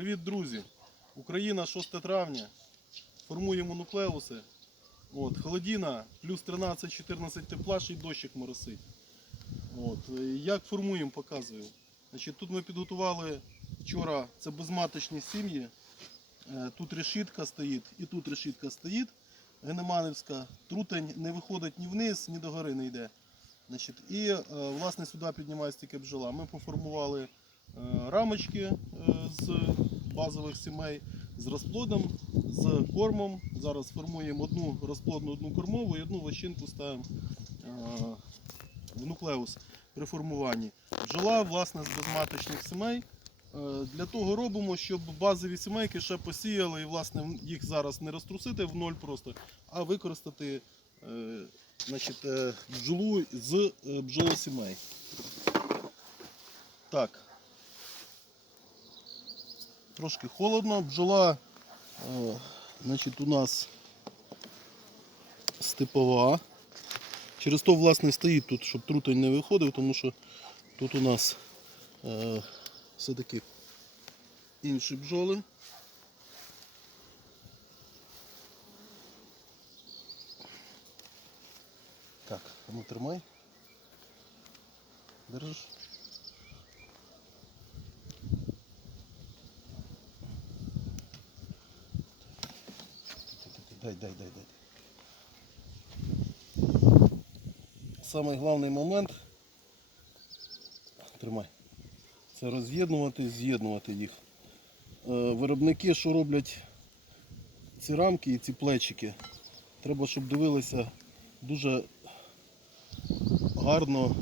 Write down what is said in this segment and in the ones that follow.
Привіт, друзі! Україна 6 травня. Формуємо нуклеуси. От, холодіна, плюс 13-14 тепла, ще й дощик моросить. От, е, як формуємо, показую. Значить, тут ми підготували вчора це безматочні сім'ї. Е, Тут решітка стоїть і тут решітка стоїть. Генеманівська. Трутень не виходить ні вниз, ні до гори не йде. Значить, і е, власне сюди піднімається тільки бджола. Ми поформували рамочки з базових сімей з розплодом, з кормом. Зараз формуємо одну розплодну, одну кормову і одну ващинку ставимо е, в нуклеус при формуванні. Бджола, власне, з безматочних сімей. Е, Для того робимо, щоб базові сімейки ще посіяли і власне їх зараз не розтрусити в ноль просто, а використати е, значить, бджолу з бджолосімей. Так. Трошки холодно. Бджола е, значить, у нас степова. Через то, власне, стоїть тут, щоб трутень не виходив, тому що тут у нас е, все-таки інші бджоли. Так, ну тримай. Держиш? Дай, дай, дай, дай. Самий головний момент. Тримай. Це роз'єднувати, з'єднувати їх. Е, Виробники, що роблять ці рамки і ці плечики, треба, щоб дивилися дуже гарно,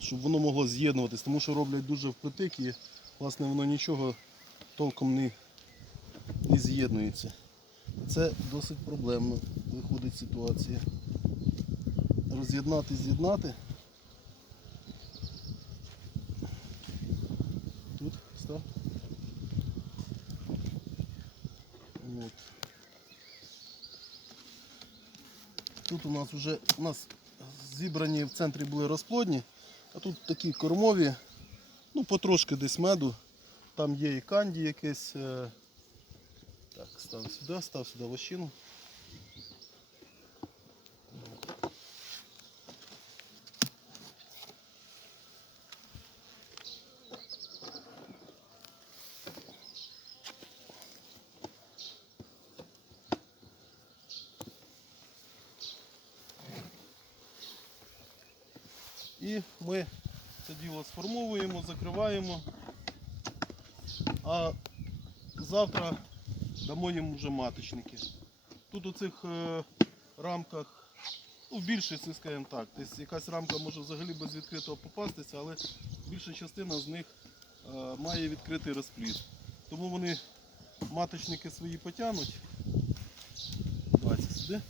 щоб воно могло з'єднуватись, тому що роблять дуже впритик і власне воно нічого толком не, не з'єднується. Це досить проблемно виходить ситуація. Роз'єднати, з'єднати. Тут став. От. Тут у нас вже у нас зібрані в центрі були розплодні, а тут такі кормові, ну потрошки десь меду. Там є і канді якесь. Е, Так, став сюди, став сюди вощину. І ми це діло сформовуємо, закриваємо. А завтра дамо їм вже маточники. Тут у цих е, рамках, ну, в більшості, скажімо так, десь якась рамка може взагалі без відкритого попастися, але більша частина з них е, має відкритий розплід. Тому вони маточники свої потягнуть. Давайте сюди.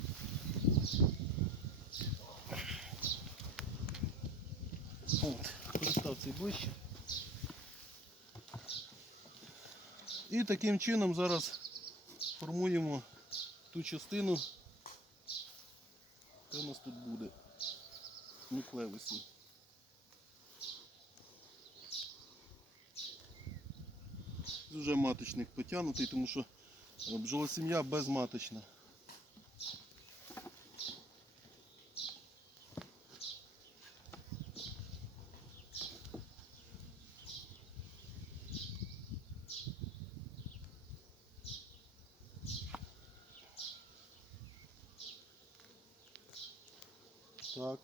От, перестав цей ближче. І таким чином зараз формуємо ту частину, яка у нас тут буде нуклеусі. Вже маточник потягнутий, тому що бджолосім'я безматочна. Так.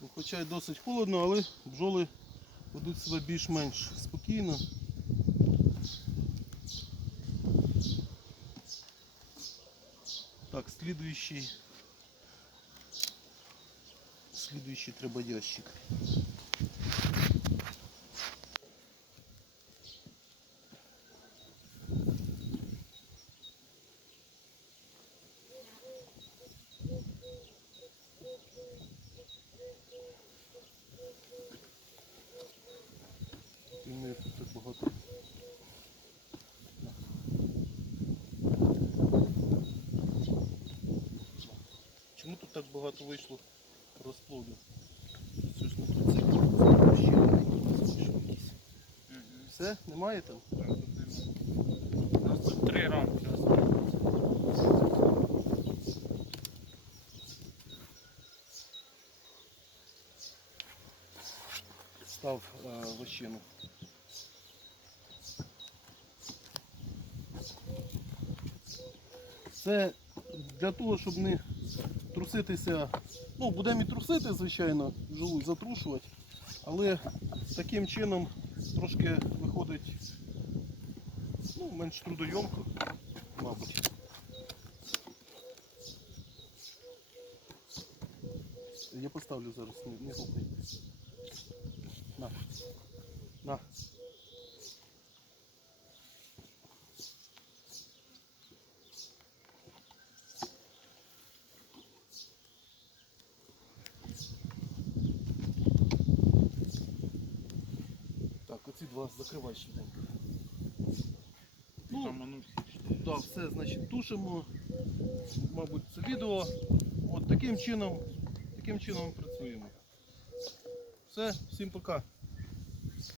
Ну, Хоча й досить холодно, але бджоли ведуть себе більш-менш спокійно. Так, слідуючий. Слідуючий треба ящик. І ми тут так багато. Чому тут так багато вийшло розплоду? Все, немає там? У нас тут три рамки. Став е, вощину. Це для того, щоб не труситися. Ну, будемо і трусити, звичайно, жилу затрушувати, але таким чином трошки виходить ну, менш трудойомко, мабуть. Я поставлю зараз, не, не. На. На. Так, оці два закривай швиденько. Ну, так, все, значить, тушимо. Мабуть, це відео. От таким чином, таким чином працюємо. Все, всім пока.